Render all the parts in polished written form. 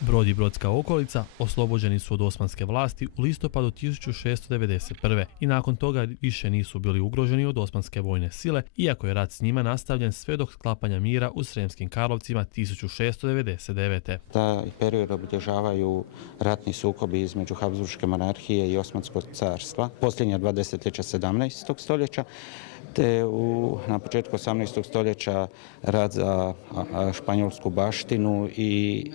Brod i brodska okolica oslobođeni su od osmanske vlasti u listopadu 1691. i nakon toga više nisu bili ugroženi od osmanske vojne sile, iako je rat s njima nastavljen sve do sklapanja mira u Sremskim Karlovcima 1699. Taj period obilježavaju ratni sukobi između Habsburške monarhije i Osmanskog carstva, posljednja 2 desetljeća 17. stoljeća, te na početku 18. stoljeća rat za španjolsku baštinu i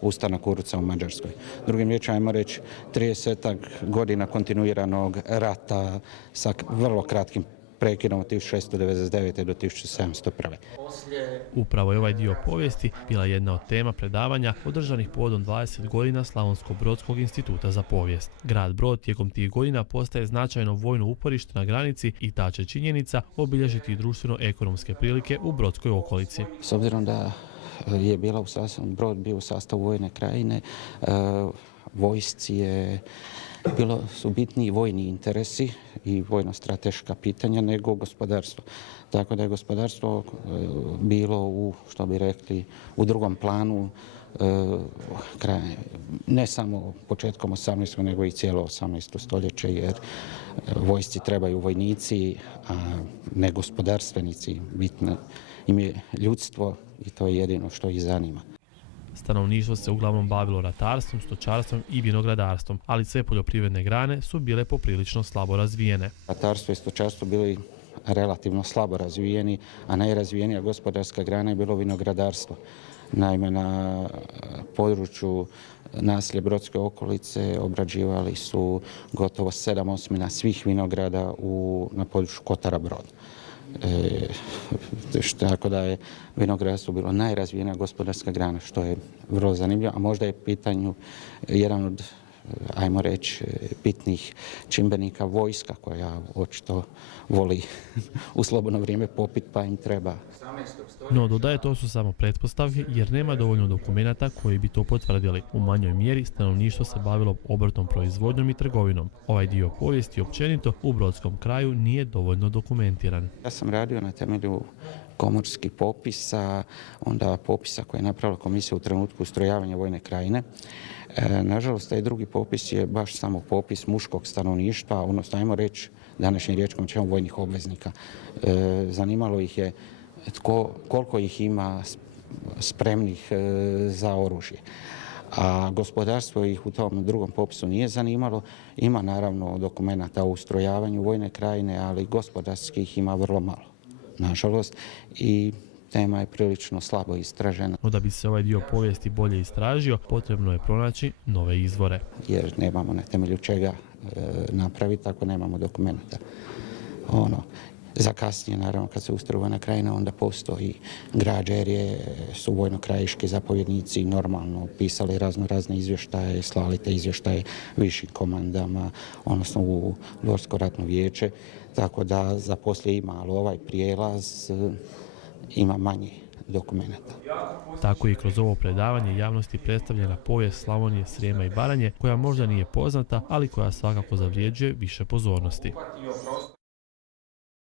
ustanak Uruca u Mađarskoj. Drugim riječima, ajmo reći, 30 godina kontinuiranog rata sa vrlo kratkim prekidom od 1699. do 1701. Upravo je ovaj dio povijesti bila jedna od tema predavanja održanih povodom 20 godina Slavonsko-brodskog instituta za povijest. Grad Brod tijekom tih godina postaje značajno vojno uporište na granici i ta će činjenica obilježiti društveno-ekonomske prilike u brodskoj okolici. S obzirom da je Brod bio u sastavu vojne krajine, vojsci su bitniji vojni interesi i vojno-strateška pitanja nego gospodarstvo. Tako da je gospodarstvo bilo u drugom planu ne samo početkom 18. nego i cijelo 18. stoljeće, jer vojsci trebaju vojnici, a ne gospodarstvenici. Bitno im je ljudstvo i to je jedino što ih zanima. Stanovništvo se uglavnom bavilo ratarstvom, stočarstvom i vinogradarstvom, ali sve poljoprivredne grane su bile poprilično slabo razvijene. Ratarstvo i stočarstvo bili relativno slabo razvijeni, a najrazvijenija gospodarska grana je bilo vinogradarstvo. Naime, na području naselja Brodske okolice obrađivali su gotovo 7/8 svih vinograda na području Kotara Broda. Tako da je vinogradstvo bilo najrazvijenija gospodarska grana, što je vrlo zanimljivo, a možda je pitanju jedan od, ajmo reći, bitnih čimbenika vojska, koja očito voli u slobodno vrijeme popit, pa im treba. No, dodaje, to su samo pretpostavke jer nema dovoljno dokumenata koji bi to potvrdili. U manjoj mjeri stanovništvo se bavilo obrtnom proizvodnjom i trgovinom. Ovaj dio povijesti općenito u brodskom kraju nije dovoljno dokumentiran. Ja sam radio na temelju komorskih popisa, onda popisa koje je napravila komisija u trenutku ustrojavanja vojne krajine. Nažalost, taj drugi popis je baš samo popis muškog stanovništva, odnosno, ajmo reći, današnjim riječkom ćemo vojnih obveznika. Zanimalo ih je koliko ih ima spremnih za oružje. A gospodarstvo ih u tom drugom popisu nije zanimalo. Ima naravno dokumenata o ustrojavanju vojne krajine, ali gospodarski ih ima vrlo malo, nažalost, i tema je prilično slabo istražena. No, da bi se ovaj dio povijesti bolje istražio, potrebno je pronaći nove izvore. Jer nemamo na temelju čega napraviti, ako nemamo dokumenta. Za kasnije, naravno, kad se ustroji vojna krajina, onda postoji građa, jer su vojno-krajiški zapovjednici normalno pisali razne izvještaje, slali te izvještaje višim komandama, odnosno u Dvorsko ratno vijeće, tako da za poslije ima, ali ovaj prijelaz ima manje dokumenta. Tako i kroz ovo predavanje javnosti predstavljena povijest Slavonije, Srijema i Baranje, koja možda nije poznata, ali koja svakako zavređuje više pozornosti.